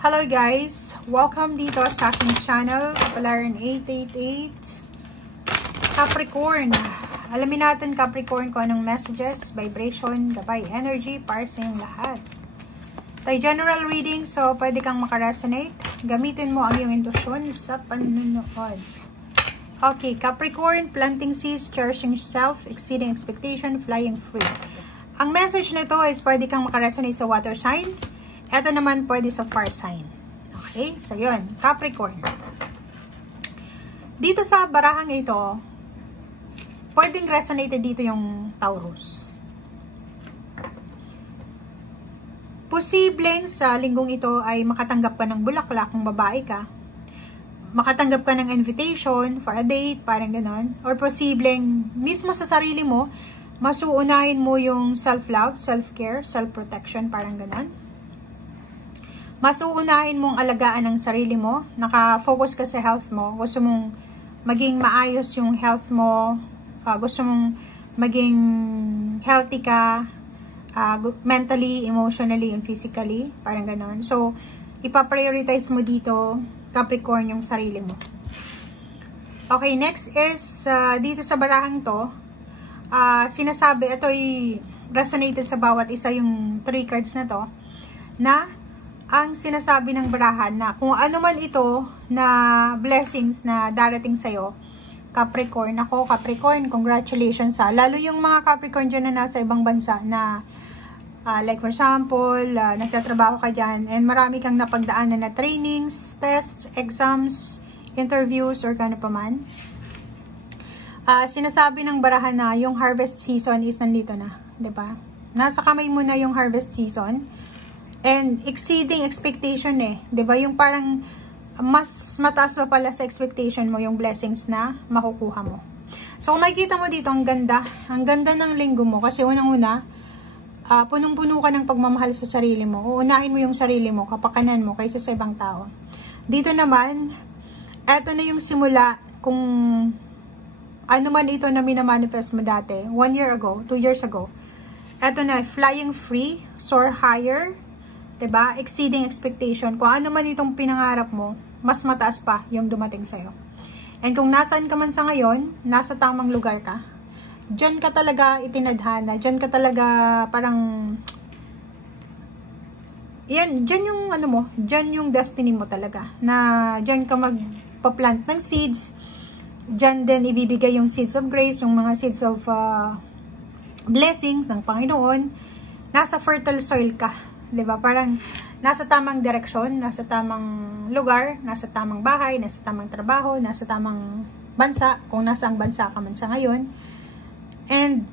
Hello guys! Welcome dito sa aking channel, Kapalaran 888 Capricorn. Alamin natin Capricorn kung anong messages, vibration, gabay, energy para sa inyong lahat. Tayo general reading, so pwede kang makaresonate. Gamitin mo ang iyong intuition sa panunood. Okay, Capricorn, planting seeds, cherishing self, exceeding expectation, flying free. Ang message nito is pwede kang makaresonate sa water sign. Ito naman pwede sa fire sign. Okay? So, yun. Capricorn. Dito sa barahang ito, pwedeng resonate dito yung Taurus. Posibleng sa linggong ito ay makatanggap ka ng bulaklak kung babae ka. Makatanggap ka ng invitation for a date, parang ganon. Or posibleng mismo sa sarili mo, masuunahin mo yung self-love, self-care, self-protection, parang ganon. Mas uunahin mong alagaan ang sarili mo, naka-focus ka sa health mo, gusto mong maging maayos yung health mo, gusto mong maging healthy ka, mentally, emotionally, and physically, parang ganon. So, ipa-prioritize mo dito, Capricorn, yung sarili mo. Okay, next is, dito sa barahang to, sinasabi, ito ay resonated sa bawat isa yung 3 cards na to, na ang sinasabi ng barahan na kung ano man ito na blessings na darating sa'yo, Capricorn. Ako, Capricorn, congratulations sa. Lalo yung mga Capricorn dyan na nasa ibang bansa na, like for example, nagtatrabaho ka dyan and marami kang napagdaanan na trainings, tests, exams, interviews, or kano pa man. Sinasabi ng barahan na yung harvest season is nandito na. 'Di ba? Nasa kamay mo na yung harvest season. And exceeding expectation eh. 'Di ba? Yung parang mas mataas pa pala sa expectation mo yung blessings na makukuha mo. So kung makikita mo dito, ang ganda. Ang ganda ng linggo mo. Kasi unang-una, punong-puno ka ng pagmamahal sa sarili mo. Uunahin mo yung sarili mo, kapakanan mo, kaysa sa ibang tao. Dito naman, eto na yung simula kung ano man ito na minamanifest mo dati. 1 year ago, 2 years ago. Eto na, flying free, soar higher, 'di ba? Exceeding expectation. Kung ano man itong pinangarap mo, mas mataas pa yung dumating sa'yo. And kung nasaan ka man sa ngayon, nasa tamang lugar ka. Diyan ka talaga itinadhana. Diyan ka talaga parang diyan yung ano mo, diyan yung destiny mo talaga. Na diyan ka magpa-plant ng seeds. Diyan din ibibigay yung seeds of grace, yung mga seeds of blessings ng Panginoon. Nasa fertile soil ka. 'Di ba? Parang nasa tamang direksyon, nasa tamang lugar, nasa tamang bahay, nasa tamang trabaho, nasa tamang bansa, kung nasaang bansa ka man sa ngayon. And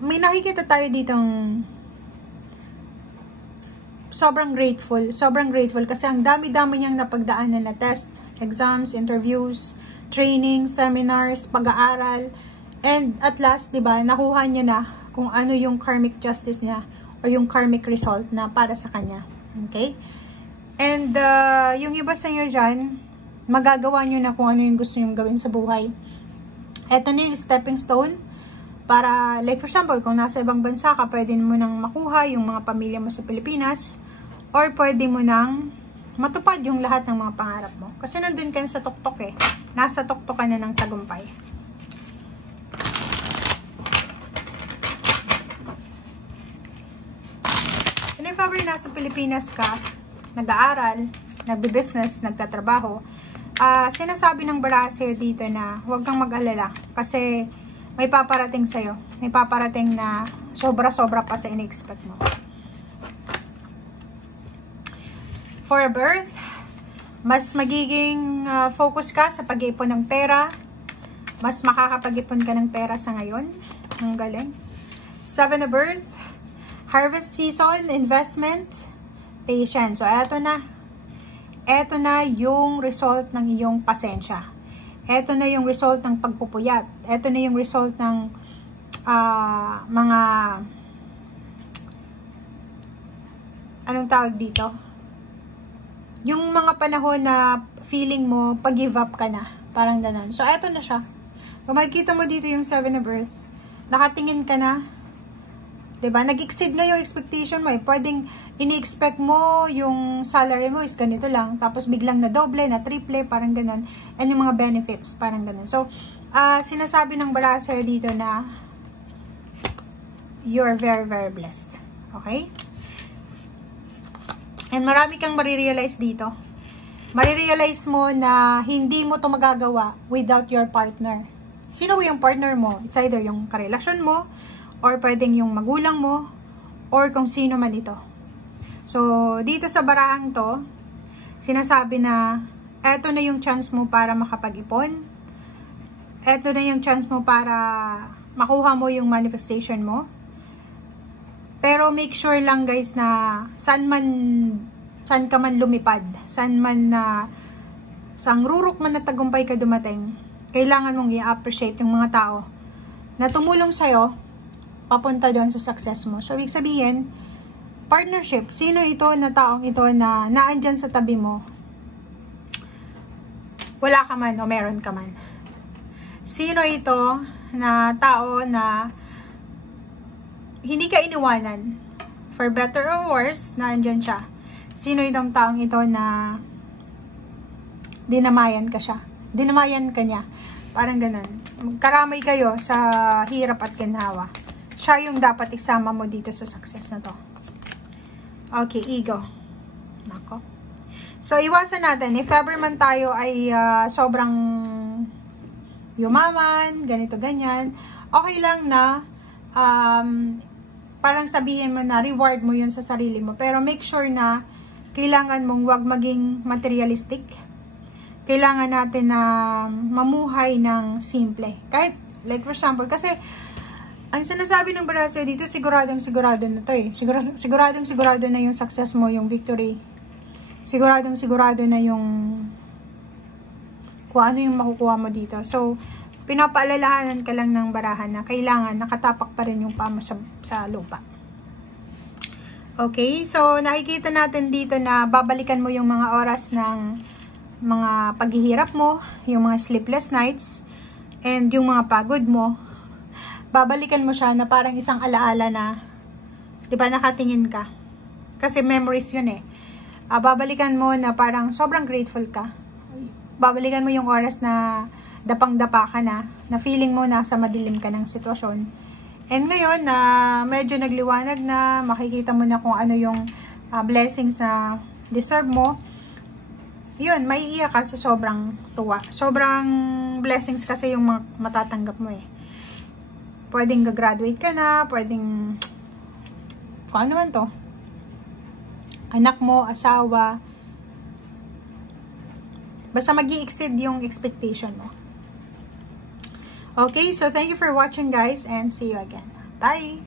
may nakikita tayo ditong sobrang grateful kasi ang dami-dami niyang napagdaanan na test, exams, interviews, training, seminars, pag-aaral, and at last, 'di ba, nakuha niya na kung ano yung karmic justice niya o yung karmic result na para sa kanya. Okay? And yung iba sa inyo dyan, magagawa nyo na kung ano yung gusto nyo gawin sa buhay. Ito na yung stepping stone para, like for example, kung nasa ibang bansa ka, pwede mo nang makuha yung mga pamilya mo sa Pilipinas, or pwede mo nang matupad yung lahat ng mga pangarap mo. Kasi nandun ka sa tuktok eh. Nasa tuktok ka na ng tagumpay. If ever nasa Pilipinas ka, nag-aaral, nagbe-business, nagtatrabaho, sinasabi ng baraha dito na huwag kang mag-alala kasi may paparating sa'yo. May paparating na sobra-sobra pa sa in-expect mo. For a birth, mas magiging focus ka sa pag-iipon ng pera. Mas makakapag-ipon ka ng pera sa ngayon. Ang galing. 7 of birth, harvest season, investment, patience. So, eto na. Eto na yung result ng iyong pasensya. Eto na yung result ng pagpupuyat. Eto na yung result ng mga anong tawag dito? Yung mga panahon na feeling mo pag-give up ka na. Parang ganun. So, eto na siya. Kung makikita mo dito yung 7 of Earth, nakatingin ka na Diba? Nag-exceed nga yung expectation mo eh. Pwedeng ini-expect mo yung salary mo is ganito lang. Tapos biglang na doble, na triple, parang ganun. And yung mga benefits, parang ganun. So, sinasabi ng bara sa'yo dito na you're very, very blessed. Okay? And marami kang marirealize dito. Marirealize mo na hindi mo to magagawa without your partner. Sino yung partner mo? It's either yung karelasyon mo, or pwedeng yung magulang mo, or kung sino man ito. So, dito sa barahang to, sinasabi na, eto na yung chance mo para makapag-ipon. Eto na yung chance mo para makuha mo yung manifestation mo. Pero make sure lang guys na saan ka man lumipad, saan man na sang rurok man na tagumpay ka dumating, kailangan mong i-appreciate yung mga tao na tumulong sa'yo papunta doon sa success mo. So, ibig sabihin, partnership. Sino ito na taong ito na naandyan sa tabi mo? Wala ka man o meron ka man. Sino ito na tao na hindi ka iniwanan? For better or worse, naandyan siya. Sino itong taong ito na dinamayan ka siya? Dinamayan ka niya. Parang ganun. Karamay kayo sa hirap at ginhawa. Siya yung dapat isama mo dito sa success na to. Okay, ego. Nako. So, iwasan natin. If ever man tayo ay sobrang yumaman, ganito, ganyan, okay lang na parang sabihin mo na reward mo yun sa sarili mo. Pero make sure na kailangan mong wag maging materialistic. Kailangan natin na mamuhay ng simple. Kahit, like for example, kasi ang sinasabi ng Barasyo dito, siguradong sigurado na to eh. Siguradong sigurado na yung success mo, yung victory. Siguradong sigurado na yung kung ano yung makukuha mo dito. So, pinapaalalahanan ka lang ng barahan na kailangan nakatapak pa rin yung paa mo sa lupa. Okay, so nakikita natin dito na babalikan mo yung mga oras ng mga paghihirap mo, yung mga sleepless nights, and yung mga pagod mo. Babalikan mo siya na parang isang alaala na, di ba, nakatingin ka. Kasi memories yun eh. Babalikan mo na parang sobrang grateful ka. Babalikan mo yung oras na dapang-dapa ka na feeling mo nasa madilim ka ng sitwasyon. And ngayon na medyo nagliwanag na, makikita mo na kung ano yung blessings na deserve mo, yun, maiiyak ka sa sobrang tuwa. Sobrang blessings kasi yung matatanggap mo eh. Pwedeng gagraduate ka na, pwedeng kung ano man to. Anak mo, asawa. Basta mag-i-exceed yung expectation mo. Okay, so thank you for watching guys and see you again. Bye!